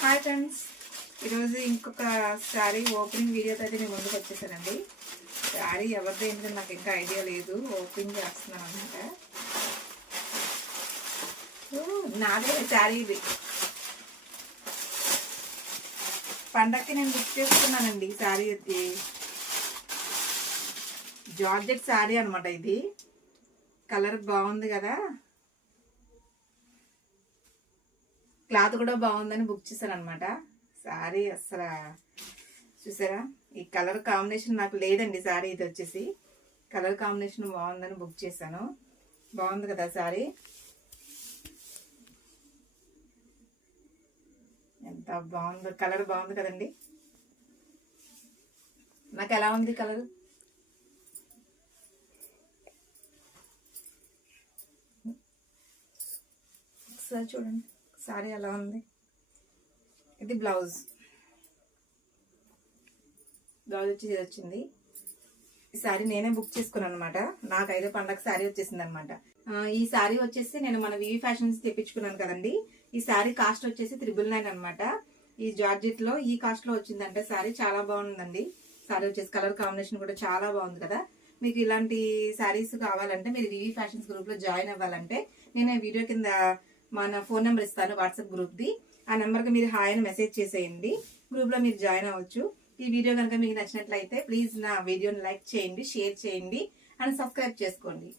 Hi friends, ఈరోజు ఇంకొక sari opening వీడియోతో అయితే నేను ముందుకు వచ్చేసానండి. శారీ ఎవరిదో ఏంటంటే నాకు ఇంకా ఐడియా లేదు, ఓపెనింగ్ చేస్తున్నాను అనమాట. నాదే శారీ ఇది. పండగకి నేను బుక్ చేసుకున్నానండి శారీ. ఇది జార్జెట్ శారీ అనమాట. ఇది కలర్ బాగుంది కదా, క్లాత్ కూడా బాగుందని బుక్ చేశాను అనమాట. శారీ అసలు చూసారా, ఈ కలర్ కాంబినేషన్ నాకు లేదండి. శారీ ఇది వచ్చేసి కలర్ కాంబినేషన్ బాగుందని బుక్ చేశాను. బాగుంది కదా శారీ, ఎంత బాగుందో. కలర్ బాగుంది కదండి. నాకు ఎలా ఉంది కలర్? ఒకసారి చూడండి శారీ ఎలా ఉంది. ఇది బ్లౌజ్ వచ్చి ఇది వచ్చింది. ఈ శారీ నేనే బుక్ చేసుకున్నాను అనమాట. నాకు 5 పండగ శారీ వచ్చేసింది అనమాట. ఈ శారీ వచ్చేసి నేను మన వివి ఫ్యాషన్స్ తెప్పించుకున్నాను కదండి. ఈ శారీ కాస్ట్ వచ్చేసి 999 అనమాట. ఈ జార్జెట్ లో ఈ కాస్ట్ లో వచ్చిందంటే శారీ చాలా బాగుందండి. శారీ వచ్చేసి కలర్ కాంబినేషన్ కూడా చాలా బాగుంది కదా. మీకు ఇలాంటి శారీస్ కావాలంటే మీరు వివి ఫ్యాషన్స్ గ్రూప్ లో జాయిన్ అవ్వాలంటే నేను వీడియో కింద మన ఫోన్ నెంబర్ ఇస్తాను, వాట్సాప్ గ్రూప్ ది. ఆ నెంబర్కి మీరు హాయ్ అని మెసేజ్ చేసేయండి. గ్రూప్ లో మీరు జాయిన్ అవ్వచ్చు. ఈ వీడియో కనుక మీకు నచ్చినట్లయితే ప్లీజ్ నా వీడియోని లైక్ చేయండి, షేర్ చేయండి అండ్ సబ్స్క్రైబ్ చేసుకోండి.